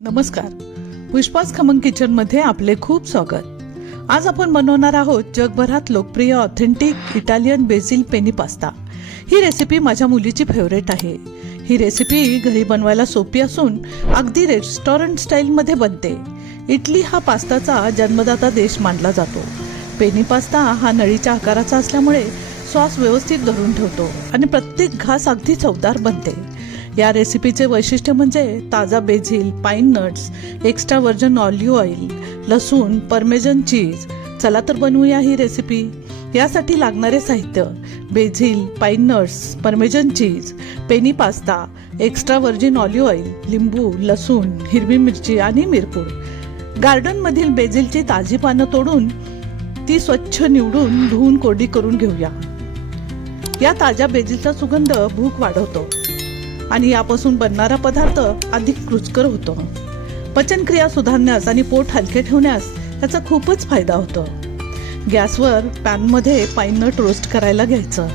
नमस्कार, पुष्पास खमंग किचन मध्ये आपले खूप स्वागत। आज आपण बनवणार आहोत जगभरात लोकप्रिय authentic Italian basil penne pasta. ही रेसिपी माझ्या मुलीची फेवरेट आहे। ही रेसिपी घरी बनवायला सोपी असून अगदी रेस्टॉरंट स्टाईल मध्ये बनते। इटली हा पास्ताचा जन्मदाता देश मानला जातो। पेनी पास्ता हा नळीच्या आकाराचा असल्यामुळे सॉस व्यवस्थित धरून ठेवतो आणि प्रत्येक घास अगदी चवदार बनते। या रेसिपीचे वैशिष्ट्य म्हणजे ताजा basil, pine nuts, extra virgin olive oil, लसूण, परमेजन चीज। चला तर बनवूया ही रेसिपी। यासाठी लागणारे साहित्य: basil, pine nuts, parmesan cheese, penne pasta, extra virgin olive oil, लिंबू, लसूण, हिरवी मिरची आणि मिरपूड। गार्डन मधील बेझिलची ताजी पानं तोडून ती स्वच्छ निवडून धुवून कोरडी करून घेऊया। या ताज्या बेझिलचा सुगंध भूक वाढवतो आणि यापासून बनणारा पदार्थ अधिक रुचकर होतो। पचनक्रिया सुधारण्यास आणि पोट हलके ठेवण्यास याचा खूपच फायदा होतो। गॅसवर पॅन मध्ये पाइन नट रोस्ट करायला घ्यायचं।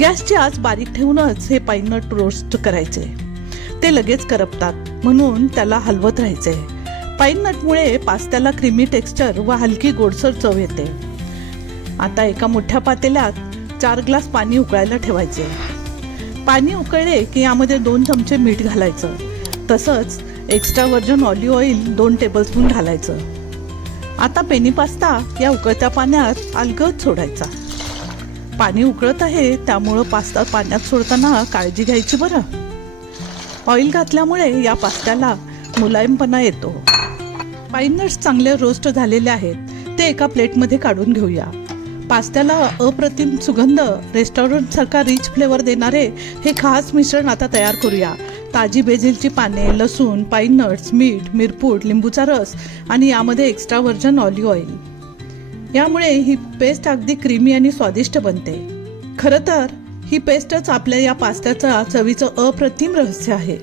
गॅसची आच बारीक ठेवूनच हे पाइन नट रोस्ट करायचे। ते लगेच करपतात म्हणून त्याला हलवत राहायचे। पाइन नटमुळे पास्त्याला क्रीमी टेक्स्चर व हलकी गोडसर चव येते। आता एका मोठ्या पातेल्यात 4 ग्लास पाणी उकळायला ठेवायचे। पाणी उकळले की यामध्ये 2 चमचे मीठ घालायचं। तसंच extra virgin olive oil 2 tablespoon घालायचं। आता पेनी पास्ता या उकळत्या पाण्यात अलगद सोडायचा। पाणी उकळत आहे त्यामुळं पास्ता पाण्यात सोडताना काळजी घ्यायची बरं। ऑइल घातल्यामुळे या पास्त्याला मुलायमपणा येतो। पाइन नट्स चांगले रोस्ट झालेले आहेत, ते एका प्लेटमध्ये काढून घेऊया। पास्त्याला अप्रतिम सुगंध, रेस्टॉरंट सारखा रिच फ्लेवर देणारे हे खास मिश्रण आता तयार करूया। ताजी बेझिलची पाने, लसूण, पाइन नट्स, मीठ, मिरपूड, लिंबूचा रस आणि यामध्ये एक्स्ट्रा व्हर्जिन ऑलिव्ह ऑइल। यामुळे ही पेस्ट अगदी क्रीमी आणि स्वादिष्ट बनते। खरं तर ही पेस्टच आपल्या या पास्त्याचा चवीचं अप्रतिम रहस्य आहे।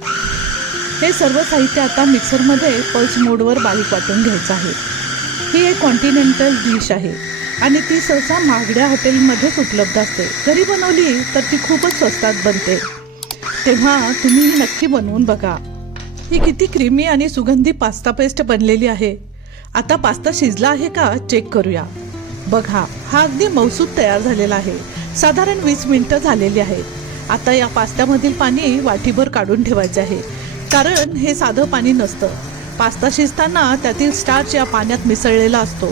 हे सर्व साहित्य आता मिक्सरमध्ये पल्स मोडवर बारीक वाटून घ्यायचं आहे। ही एक कॉन्टिनेंटल डिश आहे आणि ती सहसा महागड्या हॉटेलमध्येच उपलब्ध असते। घरी बनवली तर ती खूपच स्वस्तात बनते, तेव्हा तुम्ही ही नक्की बनवून बघा। ही किती क्रीमी आणि सुगंधी पास्ता पेस्ट बनलेली आहे। आता पास्ता शिजला आहे का चेक करूया। बघा, हा अगदी मऊसूत तयार झालेला आहे। साधारण 20 मिनिटं झालेली आहेत। आता या पास्त्यामधील पाणी वाटीभर काढून ठेवायचे आहे, कारण हे साधं पाणी नसतं। पास्ता शिजताना त्यातील स्टार्च या पाण्यात मिसळलेला असतो।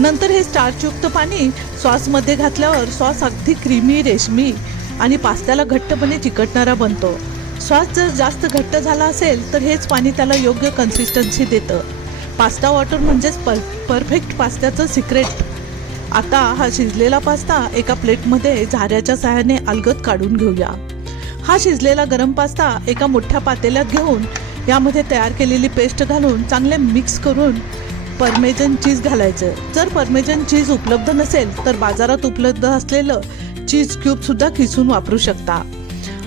नंतर हे स्टार्चयुक्त पाणी सॉसमध्ये घातल्यावर सॉस अगदी क्रीमी, रेशमी आणि पास्त्याला घट्टपणे चिकटणारा बनतो। सॉस जर जास्त घट्ट झाला असेल तर हेच पाणी त्याला योग्य कन्सिस्टन्सी देतं। पास्ता वॉटर म्हणजेच परफेक्ट पास्त्याचं सिक्रेट। आता हा शिजलेला पास्ता एका प्लेटमध्ये झाऱ्याच्या सहाय्याने अलगद काढून घेऊया। हा शिजलेला गरम पास्ता एका मोठ्या पातेल्यात घेऊन यामध्ये तयार केलेली पेस्ट घालून चांगले मिक्स करून परमेजन चीज घालायचं। जर परमेजन चीज उपलब्ध नसेल तर बाजारात उपलब्ध असलेलं चीज क्यूब सुद्धा किसून वापरू शकता।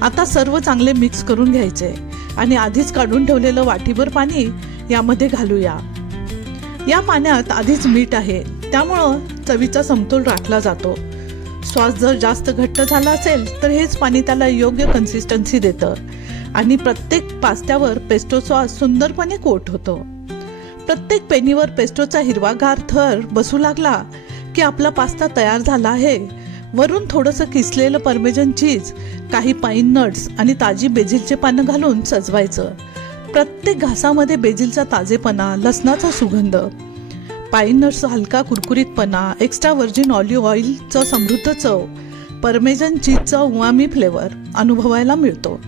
आता सर्व चांगले मिक्स करून घ्यायचे आणि आधीच काढून ठेवलेलं वाटीभर पाणी यामध्ये घालूया। या पाण्यात आधीच मीठ आहे, त्यामुळं चवीचा समतोल राखला जातो। सॉस जर जास्त घट्ट झाला असेल तर हेच पाणी त्याला योग्य कन्सिस्टन्सी देतं आणि प्रत्येक पास्त्यावर पेस्टो सॉस सुंदरपणे कोट होतो। प्रत्येक पेनीवर पेस्टोचा हिरवागार थर बसू लागला की आपला पास्ता तयार झाला आहे। वरून थोडंसं किसलेलं परमेजन चीज, काही पाइन नट्स आणि ताजी बेझिलचे पानं घालून सजवायचं। प्रत्येक घासामध्ये बेझिलचा ताजेपणा, लसणाचा सुगंध, पाइन नट्सचा हलका कुरकुरीतपणा, एक्स्ट्रा व्हर्जिन ऑलिव्ह ऑइलचा समृद्ध चव, परमेजन चीजचा उमामी फ्लेवर अनुभवायला मिळतो।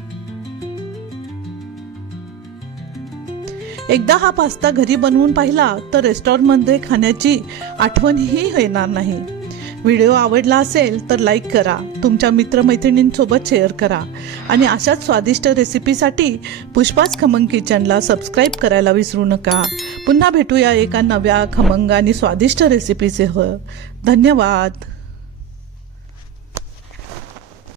एकदा हा पास्ता घरी बनवून पाहिला तर रेस्टॉरंटमध्ये खाण्याची आठवणही येणार नाही। व्हिडिओ आवडला असेल तर लाईक करा, तुमच्या मित्रमैत्रिणींसोबत शेअर करा आणि अशाच स्वादिष्ट रेसिपीसाठी पुष्पास खमंग किचनला सबस्क्राईब करायला विसरू नका। पुन्हा भेटूया एका नव्या खमंग आणि स्वादिष्ट रेसिपीसह। धन्यवाद।